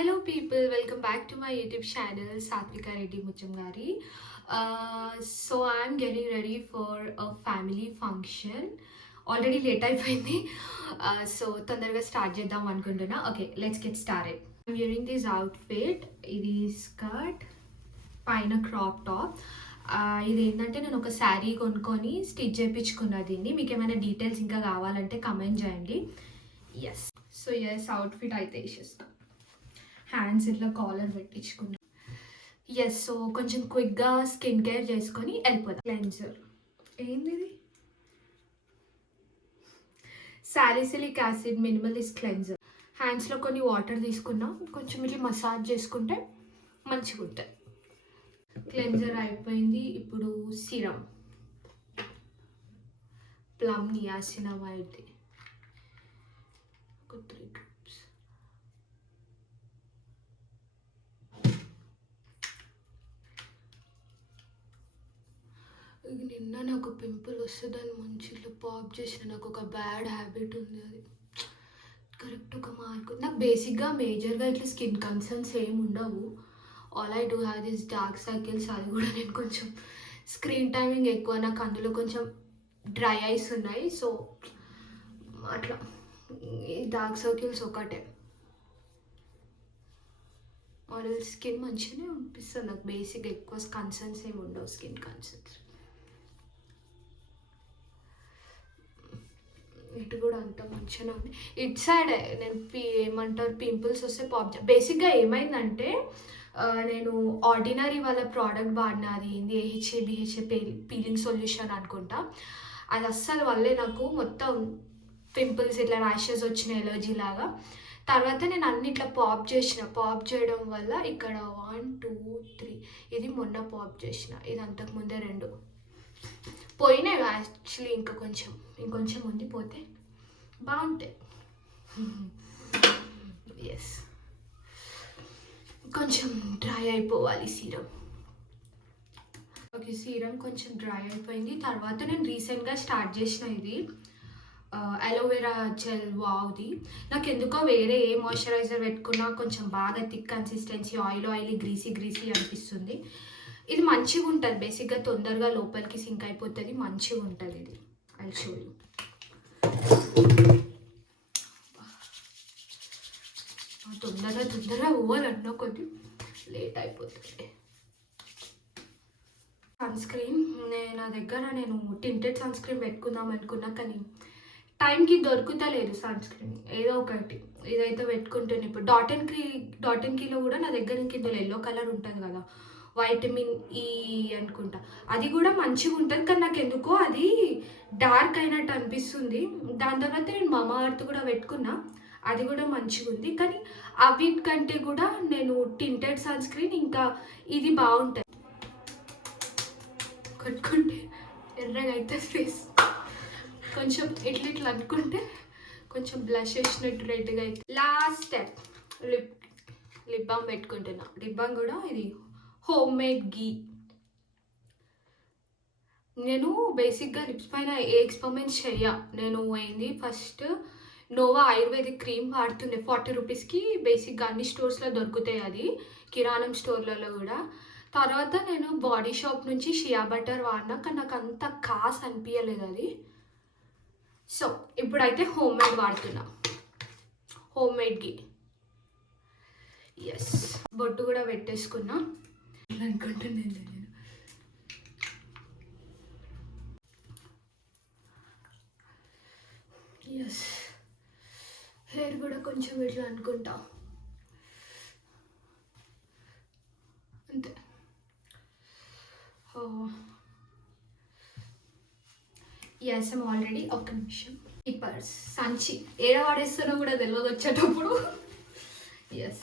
Hello people, welcome back to my YouTube channel Satvika Reddy Muchangari. So I'm getting ready for a family function. Already late అయిపోయింది. So తొందరగా start చేద్దాం అనుకుంటున్నా. Okay, let's get started. I'm wearing this outfit. ఇది skirt పైన crop top. ఇది ఏంటంటే నేను ఒక శారీ కొనుక్కొని స్టిచ్ చేయించుకున్నా దీన్ని. మీకు ఏమైనా డీటెయిల్స్ ఇంకా కావాలంటే కమెంట్ చేయండి. ఎస్ సో ఎస్ అవుట్ఫిట్ అయితే వేసేస్తాను. హ్యాండ్స్ ఇట్లా కాలర్ పెట్టించుకున్నా. ఎస్ సో కొంచెం క్విక్గా స్కిన్ కేర్ చేసుకొని వెళ్ళిపోదాం. క్లెన్జర్ ఏంది ఇది? Salicylic acid minimalist cleanser. హ్యాండ్స్లో కొన్ని వాటర్ తీసుకున్నా, కొంచెం ఇట్లా మసాజ్ చేసుకుంటే మంచిగా ఉంటుంది. క్లెన్జర్ అయిపోయింది. ఇప్పుడు సిరం ప్లమ్ నియాసినమైడ్ ఒక 3 డ్రాప్స్. నిన్న నాకు పింపుల్ వస్తుందని మంచిగా పాప్ చేసిన. నాకు ఒక బ్యాడ్ హ్యాబిట్ ఉంది, అది కరెక్ట్ ఒక మార్క్. నాకు బేసిక్గా మేజర్గా ఇట్లా స్కిన్ కన్సర్న్స్ ఏమి ఉండవు. All I do have this dark circles. అది కూడా నేను కొంచెం స్క్రీన్ టైమింగ్ ఎక్కువ, నాకు అందులో కొంచెం డ్రై ఐస్ ఉన్నాయి. సో అట్లా ఈ డార్క్ సర్కిల్స్ ఒకటే. ఆల్ స్కిన్ మంచిగానే అనిపిస్తుంది నాకు. బేసిక్గా ఎక్కువ కన్సర్న్స్ ఏమి ఉండవు, స్కిన్ కన్సర్న్స్. ఇటు కూడా అంత మంచిగానే ఉంది. ఇటు సైడ్ నేను ఏమంటారు పింపుల్స్ వస్తే పాప్. బేసిక్గా ఏమైందంటే నేను ఆర్డినరీ వాళ్ళ ప్రోడక్ట్ వాడిన, అది ఏంది బిహెచ్ఏ పీలింగ్ సొల్యూషన్ అనుకుంటా. అది అస్సలు వల్లే నాకు మొత్తం పింపుల్స్ ఇట్లా ర్యాషెస్ వచ్చిన ఎలర్జీ లాగా. తర్వాత నేను అన్ని ఇట్లా పాప్ చేయడం వల్ల ఇక్కడ 1 2 3 ఇది మొన్న పాప్ చేసిన. ఇది అంతకుముందే 2 పోయినాయి యాక్చువల్లీ. ఇంకొంచెం ఉంది, పోతే బాగుంటాయి. ఎస్ కొంచెం డ్రై అయిపోవాలి సీరం. ఓకే, సీరం కొంచెం డ్రై అయిపోయింది. తర్వాత నేను రీసెంట్గా స్టార్ట్ చేసిన ఇది అలోవెరా జెల్. వావ్ది. నాకు ఎందుకో వేరే ఏ మాయిశ్చరైజర్ పెట్టుకున్నా కొంచెం బాగా థిక్ కన్సిస్టెన్సీ, ఆయిలీ గ్రీసీ అనిపిస్తుంది. ఇది మంచిగా ఉంటుంది, బేసిక్గా తొందరగా లోపలికి సింక్ అయిపోతుంది, మంచిగా ఉంటుంది ఇది. I show you. తొందరగా పోవాలన్నా కొద్ది లేట్ అయిపోతుంది. సన్ స్క్రీన్ నా దగ్గర నేను టింటెడ్ సన్ స్క్రీన్ పెట్టుకుందాం అనుకున్నా, కానీ టైంకి దొరుకుతలేదు సన్ స్క్రీన్. ఏదో ఒకటి ఇదైతే పెట్టుకుంటాను. ఇప్పుడు డాట్ అండ్ కీలో కూడా నా దగ్గర ఇందులో ఎల్లో కలర్ ఉంటుంది కదా, వైటమిన్ ఈ అనుకుంటా. అది కూడా మంచిగా ఉంటుంది, కానీ నాకు ఎందుకో అది డార్క్ అయినట్టు అనిపిస్తుంది. దాని తర్వాత నేను మామా అర్త్ కూడా పెట్టుకున్నా, అది కూడా మంచిగా ఉంది. కానీ అవిటికంటే కూడా నేను టింటెడ్ సన్ స్క్రీన్ ఇంకా ఇది బాగుంటుంది. కట్టుకుంటే ఎర్రగా అయితే ఫేస్ కొంచెం ఇట్లా అనుకుంటే కొంచెం బ్లష్ వేసినట్టు రెడ్గా అయితే. లాస్ట్ స్టెప్ లిప్ బామ్ పెట్టుకుంటున్నా. లిప్ బామ్ కూడా ఇది హోమ్ మేడ్ గీ. నేను బేసిక్గా లిప్స్ పైన ఏ ఎక్స్పెరిమెంట్స్ నేను ఏంది ఫస్ట్ నోవా ఆయుర్వేదిక్ క్రీమ్ వాడుతుండే 40 రూపీస్కి. బేసిక్గా అన్ని స్టోర్స్లో దొరుకుతాయి, అది కిరాణం స్టోర్లలో కూడా. తర్వాత నేను బాడీ షాప్ నుంచి షియా బటర్ వాడినా, కానీ నాకు అంత కాస్ అనిపించలేదు అది. సో ఇప్పుడైతే హోమ్ మేడ్ వాడుతున్నా, హోమ్ మేడ్ గీ. ఎస్ బొట్టు కూడా పెట్టేసుకున్నా అనుకుంటున్నాను నేను. ఎస్ హెయిర్ కూడా కొంచెం ఇట్లా అనుకుంటా, అంతే. Yes I'm already. ఒక్క నిమిషం. స్లీపర్స్ సంచి ఏడ వాడేస్తానో కూడా తెలియదు వచ్చేటప్పుడు. ఎస్